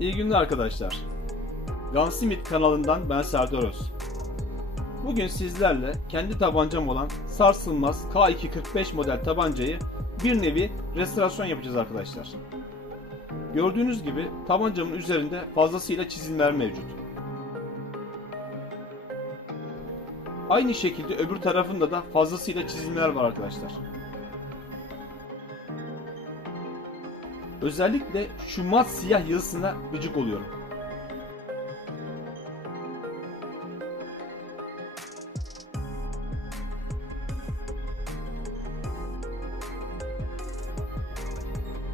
İyi günler arkadaşlar. Gunsmith kanalından ben Serdar Öz. Bugün sizlerle kendi tabancam olan sarsılmaz K245 model tabancayı bir nevi restorasyon yapacağız arkadaşlar. Gördüğünüz gibi tabancamın üzerinde fazlasıyla çizimler mevcut. Aynı şekilde öbür tarafında da fazlasıyla çizimler var arkadaşlar. Özellikle şu mat siyah yazısına gıcık oluyorum.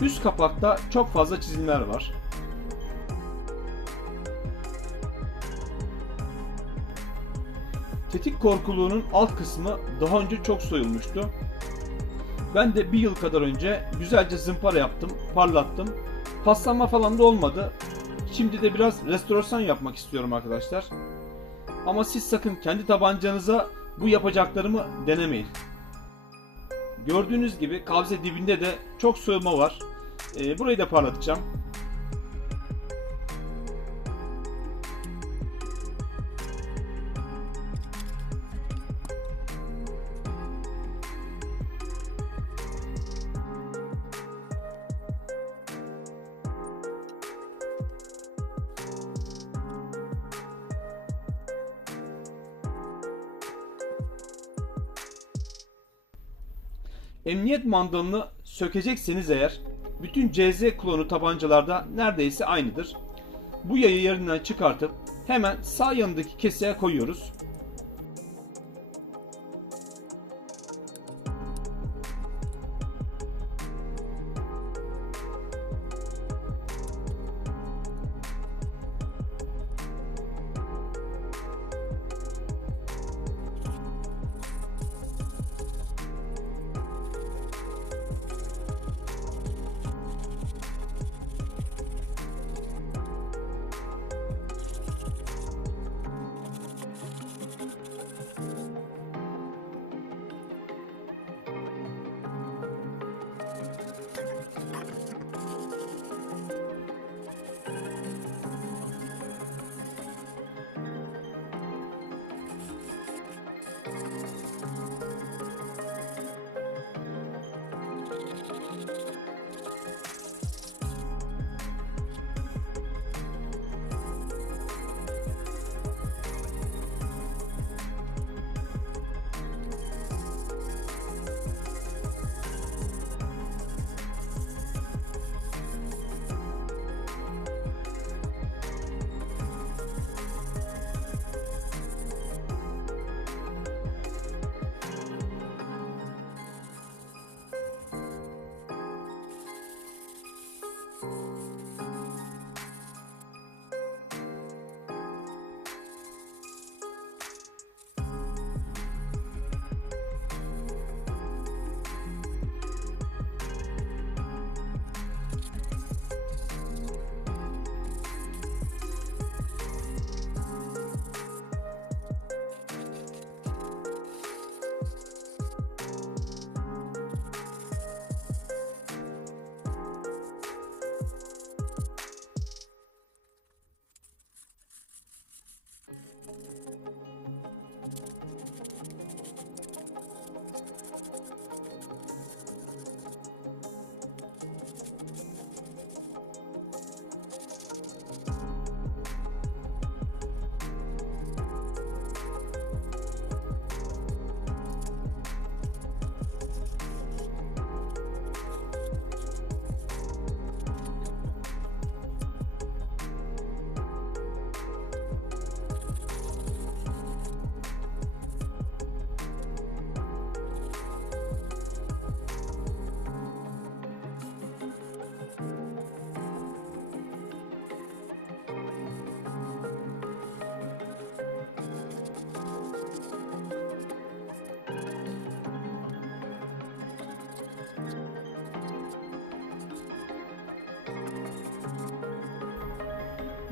Üst kapakta çok fazla çizimler var. Tetik korkuluğunun alt kısmı daha önce çok soyulmuştu. Ben de bir yıl kadar önce güzelce zımpara yaptım, parlattım. Paslanma falan da olmadı. Şimdi de biraz restorasyon yapmak istiyorum arkadaşlar. Ama siz sakın kendi tabancanıza bu yapacaklarımı denemeyin. Gördüğünüz gibi kabze dibinde de çok soyulma var. Ee, burayı da parlatacağım. Emniyet mandalını sökecekseniz eğer bütün CZ klonu tabancalarda neredeyse aynıdır. Bu yayı yerinden çıkartıp hemen sağ yanındaki keseye koyuyoruz.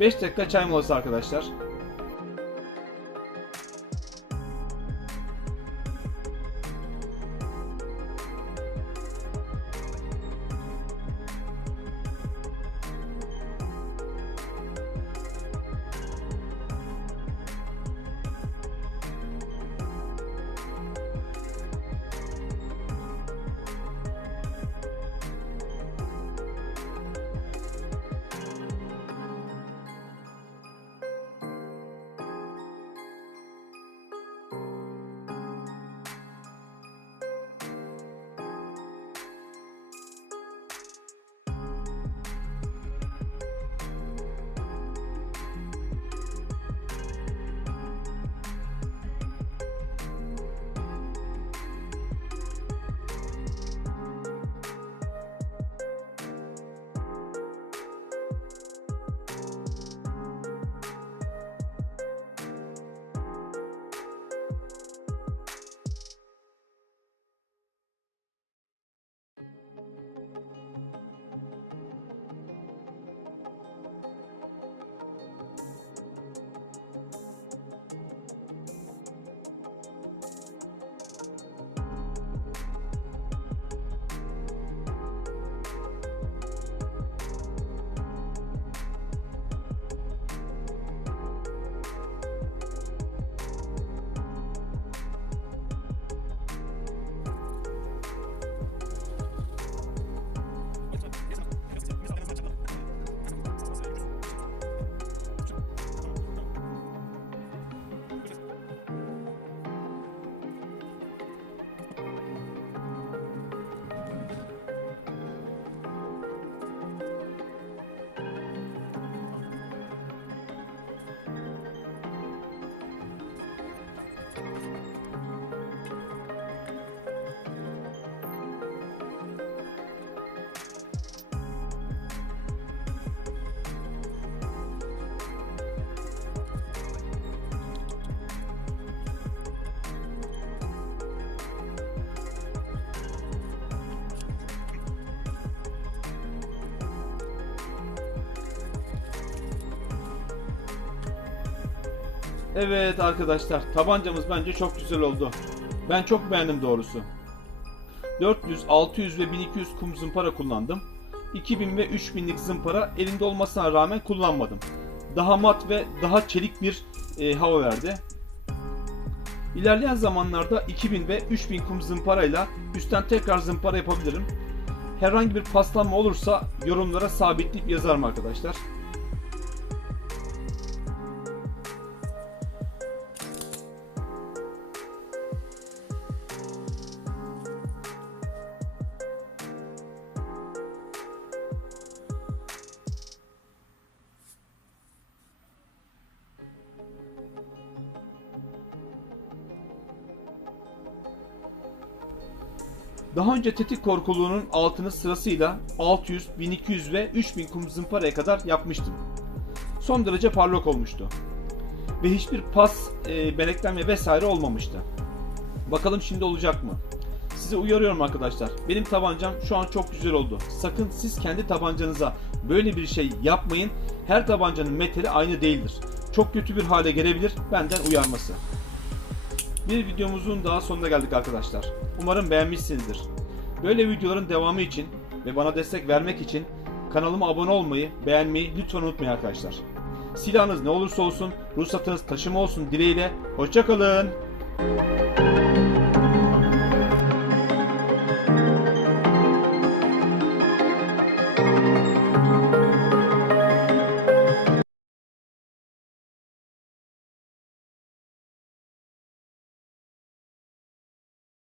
Beş dakika çay molası arkadaşlar. Evet arkadaşlar tabancamız bence çok güzel oldu. Ben çok beğendim doğrusu. 400, 600 ve 1200 kum zımpara kullandım. 2000 ve 3000'lik zımpara elinde olmasına rağmen kullanmadım. Daha mat ve daha çelik bir e, hava verdi. İlerleyen zamanlarda 2000 ve 3000 kum zımparayla üstten tekrar zımpara yapabilirim. Herhangi bir paslanma olursa yorumlara sabitleyip yazarım arkadaşlar. Daha önce tetik korkuluğunun altını sırasıyla 600, 1200 ve 3000 kum zımparaya kadar yapmıştım. Son derece parlak olmuştu. Ve hiçbir pas, e, beneklenme vesaire olmamıştı. Bakalım şimdi olacak mı? Size uyarıyorum arkadaşlar. Benim tabancam şu an çok güzel oldu. Sakın siz kendi tabancanıza böyle bir şey yapmayın. Her tabancanın metali aynı değildir. Çok kötü bir hale gelebilir. Benden uyarması. Bir videomuzun daha sonuna geldik arkadaşlar. Umarım beğenmişsinizdir. Böyle videoların devamı için ve bana destek vermek için kanalıma abone olmayı, beğenmeyi lütfen unutmayın arkadaşlar. Silahınız ne olursa olsun, ruhsatınız taşıma olsun dileğiyle. Hoşçakalın.